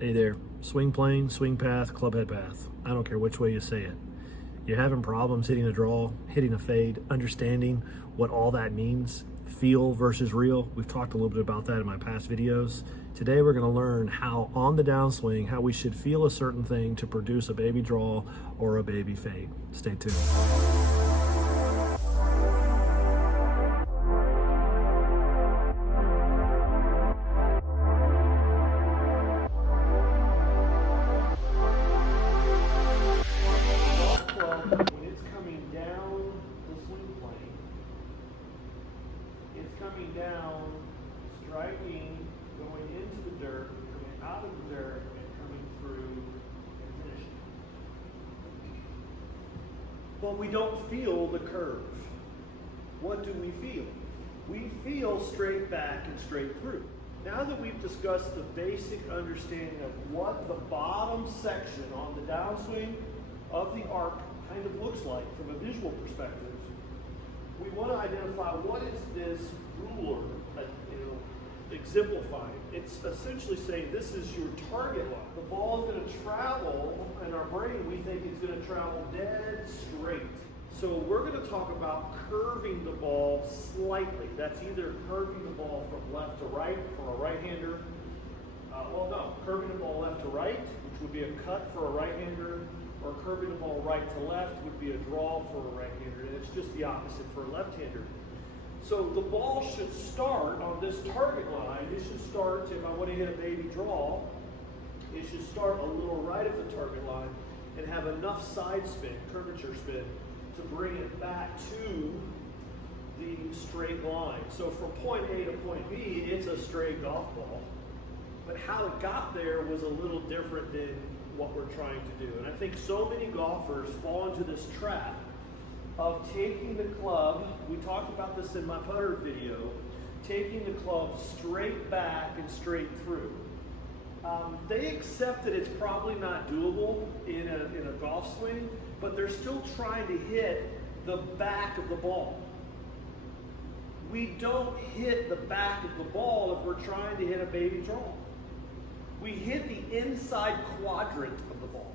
Hey there, swing plane, swing path, club head path. I don't care which way you say it. You're having problems hitting a draw, hitting a fade, understanding what all that means, feel versus real. We've talked a little bit about that in my past videos. Today we're going to learn how on the downswing, how we should feel a certain thing to produce a baby draw or a baby fade. Stay tuned. When it's coming down the swing plane, it's coming down, striking, going into the dirt, coming out of the dirt, and coming through and finishing. But we don't feel the curve. What do we feel? We feel straight back and straight through. Now that we've discussed the basic understanding of what the bottom section on the downswing of the arc kind of looks like from a visual perspective, we want to identify what is this ruler exemplifying. It's essentially saying this is your target line. The ball is going to travel, in our brain we think it's going to travel dead straight. So we're going to talk about curving the ball slightly. That's either curving the ball from left to right for a right-hander. Curving the ball left to right, which would be a cut for a right-hander, or curving the ball right to left would be a draw for a right-hander, and it's just the opposite for a left-hander. So the ball should start on this target line. It should start, if I want to hit a baby draw, it should start a little right of the target line and have enough side spin, curvature spin, to bring it back to the straight line. So from point A to point B, it's a straight golf ball. But how it got there was a little different than what we're trying to do. And I think so many golfers fall into this trap of taking the club, we talked about this in my putter video, taking the club straight back and straight through. They accept that it's probably not doable in a golf swing, but they're still trying to hit the back of the ball. We don't hit the back of the ball if we're trying to hit a baby draw. We hit the inside quadrant of the ball,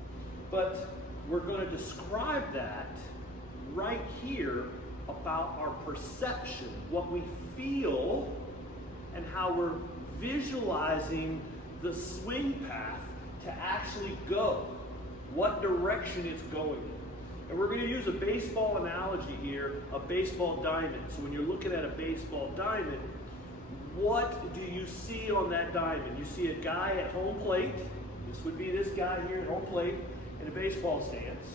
but we're going to describe that right here about our perception, what we feel, and how we're visualizing the swing path to actually go, what direction it's going in. And we're going to use a baseball analogy here, a baseball diamond. So when you're looking at a baseball diamond, what do you see on that diamond? You see a guy at home plate. This would be this guy here at home plate in a baseball stance.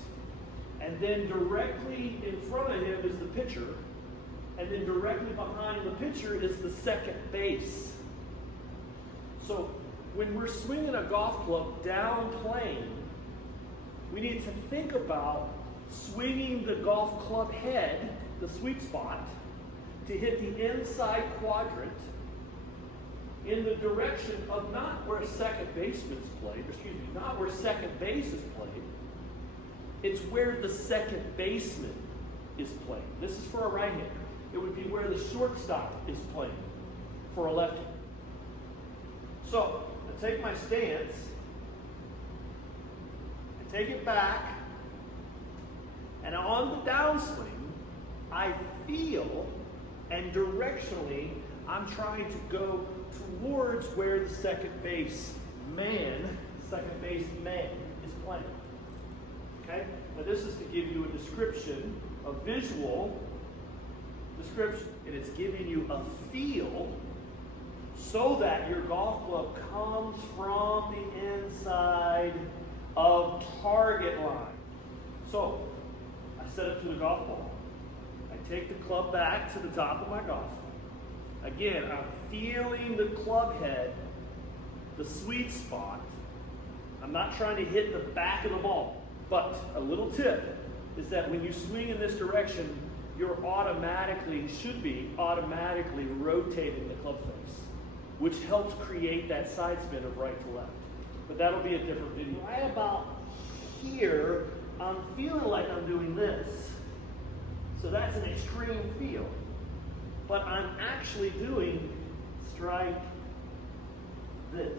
And then directly in front of him is the pitcher. And then directly behind the pitcher is the second base. So when we're swinging a golf club down plane, we need to think about swinging the golf club head, the sweet spot, to hit the inside quadrant in the direction of not where second baseman's played, not where second base is played. It's where the second baseman is playing. This is for a right-hander. It would be where the shortstop is playing for a left-hander. So, I take my stance, I take it back, and on the downswing, I feel, and directionally, I'm trying to go towards where the second base man is playing. Okay? Now this is to give you a description, a visual description, and it's giving you a feel so that your golf club comes from the inside of target line. So, I set it to the golf ball. I take the club back to the top of my golf swing. Again, I'm feeling the club head, the sweet spot. I'm not trying to hit the back of the ball. But a little tip is that when you swing in this direction, you're should be automatically rotating the club face, which helps create that side spin of right to left. But that'll be a different video. Right about here, I'm feeling like I'm doing this. So that's an extreme feel. But I'm actually doing strike this.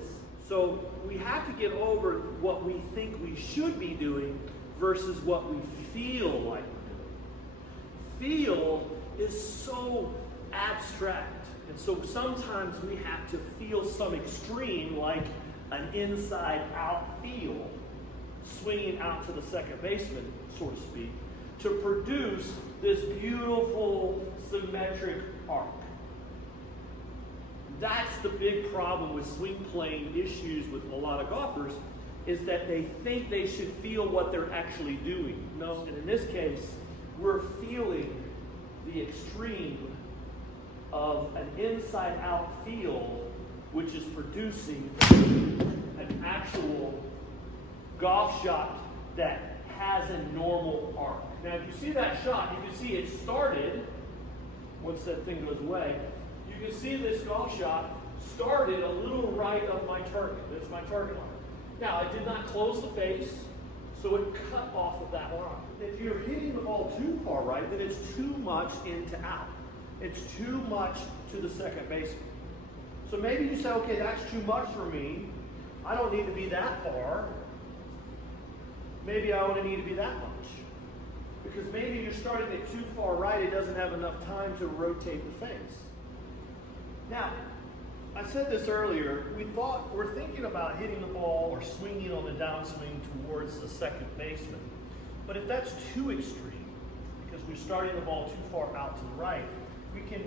So we have to get over what we think we should be doing versus what we feel like we're doing. Feel is so abstract. And so sometimes we have to feel some extreme, like an inside-out feel, swinging out to the second baseman, so to speak, to produce this beautiful, symmetric arc. That's the big problem with swing playing issues with a lot of golfers, is that they think they should feel what they're actually doing. No, and in this case, we're feeling the extreme of an inside-out feel, which is producing an actual golf shot that has a normal arc. Now, if you see that shot, you can see it started, once that thing goes away, you can see this golf shot started a little right of my target. That's my target line. Now, I did not close the face, so it cut off of that line. If you're hitting the ball too far right, then it's too much into out. It's too much to the second baseman. So maybe you say, okay, that's too much for me. I don't need to be that far. Maybe I only need to be that much. Because maybe you're starting it too far right, it doesn't have enough time to rotate the face. Now, I said this earlier, we're thinking about hitting the ball or swinging on the downswing towards the second baseman. But if that's too extreme, because we're starting the ball too far out to the right, we can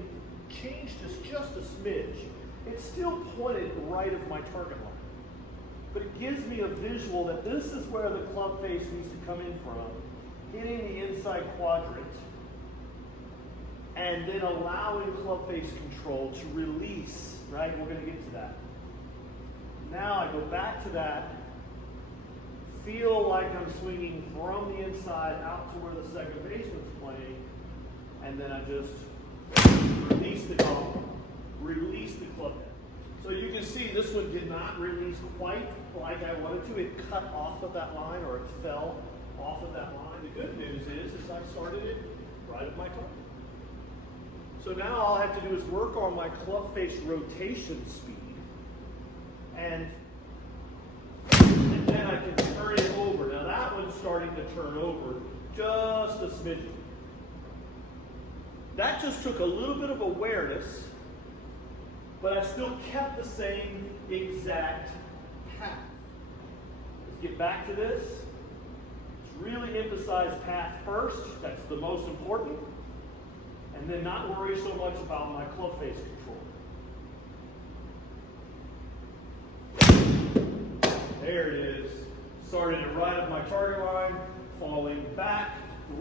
change this just a smidge. It's still pointed right of my target line. But it gives me a visual that this is where the club face needs to come in from, hitting the inside quadrant, and then allowing club face control to release, right? We're going to get to that. Now I go back to that, feel like I'm swinging from the inside out to where the second baseman's playing, and then I just release the golf, release the club head. So you can see this one did not release quite like I wanted to. It cut off of that line, or it fell off of that line. The good news is I started it right at my target. So now all I have to do is work on my club face rotation speed, and then I can turn it over. Now that one's starting to turn over just a smidgen. That just took a little bit of awareness, but I still kept the same exact path. Let's get back to this. Let's really emphasize path first. That's the most important. And then not worry so much about my club face control. There it is. Starting it right at my target line, falling back,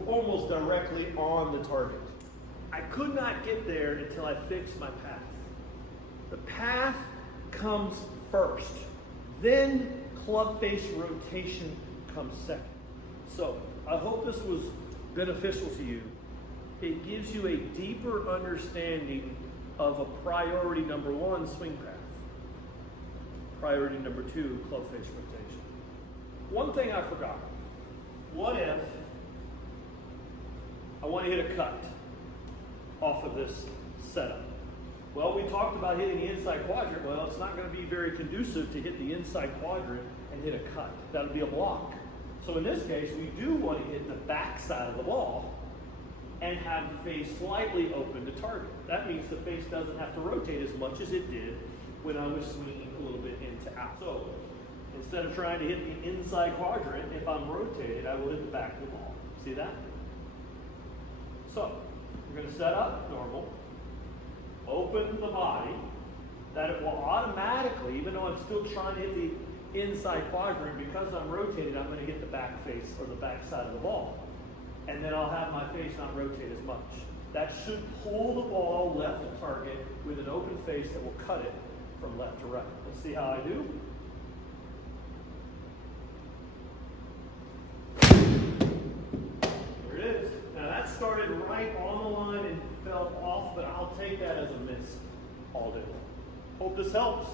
almost directly on the target. I could not get there until I fixed my path. The path comes first. Then club face rotation comes second. So I hope this was beneficial to you. It gives you a deeper understanding of a priority number one, swing path. Priority number two, club face rotation. One thing I forgot. What if I want to hit a cut off of this setup? Well, we talked about hitting the inside quadrant. Well, it's not going to be very conducive to hit the inside quadrant and hit a cut. That'll be a block. So in this case, we do want to hit the back side of the ball and have the face slightly open to target. That means the face doesn't have to rotate as much as it did when I was swinging a little bit into out. So instead of trying to hit the inside quadrant, if I'm rotated, I will hit the back of the ball. See that? So we're going to set up normal, open the body, that it will automatically, even though I'm still trying to hit the inside quadrant, because I'm rotated, I'm going to hit the back face or the back side of the ball. And then I'll have my face not rotate as much. That should pull the ball left to target with an open face that will cut it from left to right. Let's see how I do. There it is. Now that started right on the line and fell off, but I'll take that as a miss all day long. Hope this helps.